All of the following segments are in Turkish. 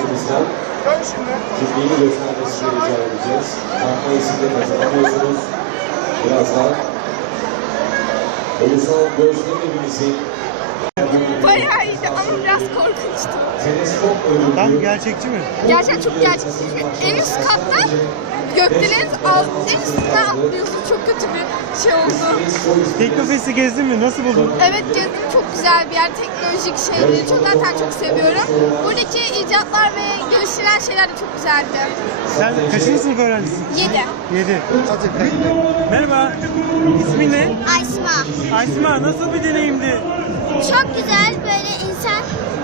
sanatçımızdan kimliğini göstermesini rica edeceğiz. Kampanyayı siz kazanamıyorsunuz. Birazdan Ulusal Gözlem Evimizin Bayağı iyiydi ama biraz korkunçtu. Tam gerçekçi mi? Gerçekten çok gerçek. En üst katta gökdelenin alt, en üstüne atlıyorsun. Çok kötü bir şey oldu. Teknofest'i gezdin mi? Nasıl buldun? Evet gezdim çok güzel bir yer. Teknolojik şeyleri çok zaten çok seviyorum. Buradaki icatlar ve geliştirilen şeyler de çok güzeldi. Sen kaçıncı sınıf öğrencisin? 7. 7. Merhaba. İsmin ne? Aysma. Aysma nasıl bir deneyimdi? Çok güzel böyle insan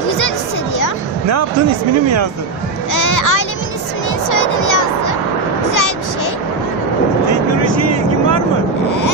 güzel hissediyor. Ne yaptın? İsmini mi yazdın? Ee, ailemin ismini soyadını yazdım. Güzel bir şey. Teknolojiye ilgin var mı? Ee,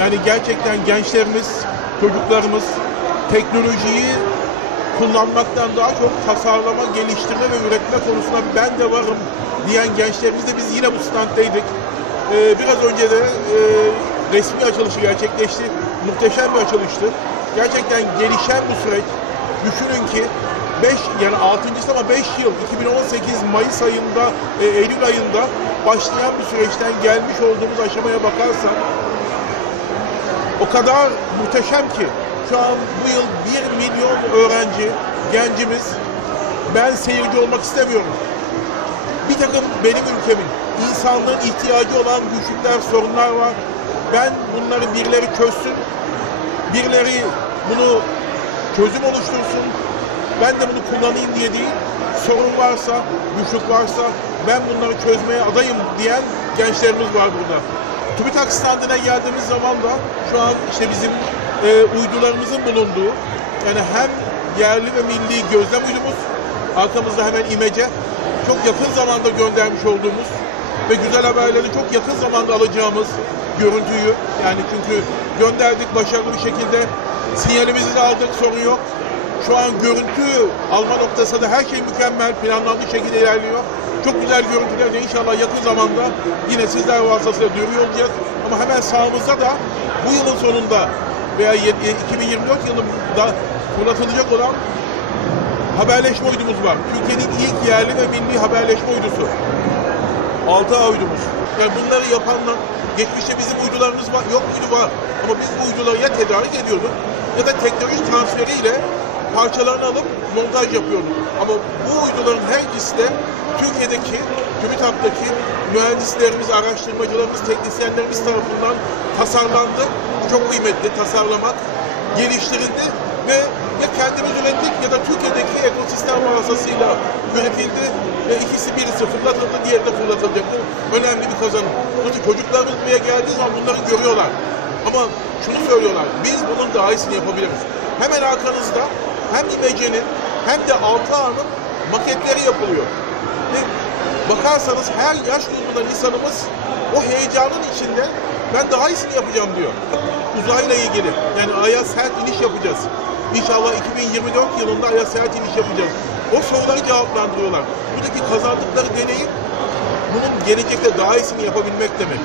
Yani gerçekten gençlerimiz, çocuklarımız teknolojiyi kullanmaktan daha çok tasarlama, geliştirme ve üretme konusunda ben de varım diyen gençlerimiz de biz yine bu standdaydık. Ee, biraz önce de e, resmi açılışı gerçekleşti. Muhteşem bir açılıştı. Gerçekten gelişen bu süreç. Düşünün ki 5 yani 6. ama 5 yıl 2018 Mayıs ayında, e, Eylül ayında başlayan bir süreçten gelmiş olduğumuz aşamaya bakarsan o kadar muhteşem ki şu an bu yıl 1 milyon öğrenci, gencimiz ben seyirci olmak istemiyorum. Bir takım benim ülkemin, insanlığın ihtiyacı olan güçlükler, sorunlar var. Ben bunları birileri çözsün, birileri bunu çözüm oluştursun. Ben de bunu kullanayım diye değil, sorun varsa, güçlük varsa ben bunları çözmeye adayım diyen gençlerimiz var burada. TÜBİTAK standına geldiğimiz zaman da şu an işte bizim e, uydularımızın bulunduğu yani hem yerli ve milli gözlem uydumuz arkamızda hemen imece çok yakın zamanda göndermiş olduğumuz ve güzel haberleri çok yakın zamanda alacağımız görüntüyü yani çünkü gönderdik başarılı bir şekilde sinyalimizi de aldık sorun yok. Şu an görüntü alma noktasında her şey mükemmel, planlanmış şekilde ilerliyor. Çok güzel görüntüler de inşallah yakın zamanda yine sizler vasıtasıyla görüyor olacağız. Ama hemen sağımızda da bu yılın sonunda veya ye- ye- 2024 yılında fırlatılacak olan haberleşme uydumuz var. Türkiye'nin ilk yerli ve milli haberleşme uydusu. 6A uydumuz. Yani bunları yapanlar, geçmişte bizim uydularımız var, yok muydu var. Ama biz bu uyduları ya tedarik ediyorduk ya da teknoloji transferiyle parçalarını alıp montaj yapıyorduk. Ama bu uyduların her ikisi de Türkiye'deki, TÜBİTAK'taki mühendislerimiz, araştırmacılarımız, teknisyenlerimiz tarafından tasarlandı. Çok kıymetli tasarlamak, geliştirildi ve ya kendimiz ürettik ya da Türkiye'deki ekosistem vasıtasıyla üretildi ve ikisi birisi fırlatıldı, diğeri de fırlatılacak. Bu önemli bir kazanım. Çünkü çocuklarımız buraya geldiği zaman bunları görüyorlar. Ama şunu söylüyorlar, biz bunun daha iyisini yapabiliriz. Hemen arkanızda hem imecenin hem de altı ağının maketleri yapılıyor. Ve bakarsanız her yaş grubundan insanımız o heyecanın içinde ben daha iyisini yapacağım diyor. Uzayla ilgili yani Ay'a sert iniş yapacağız. İnşallah 2024 yılında Ay'a sert iniş yapacağız. O soruları cevaplandırıyorlar. Buradaki kazandıkları deneyim bunun gelecekte daha iyisini yapabilmek demek.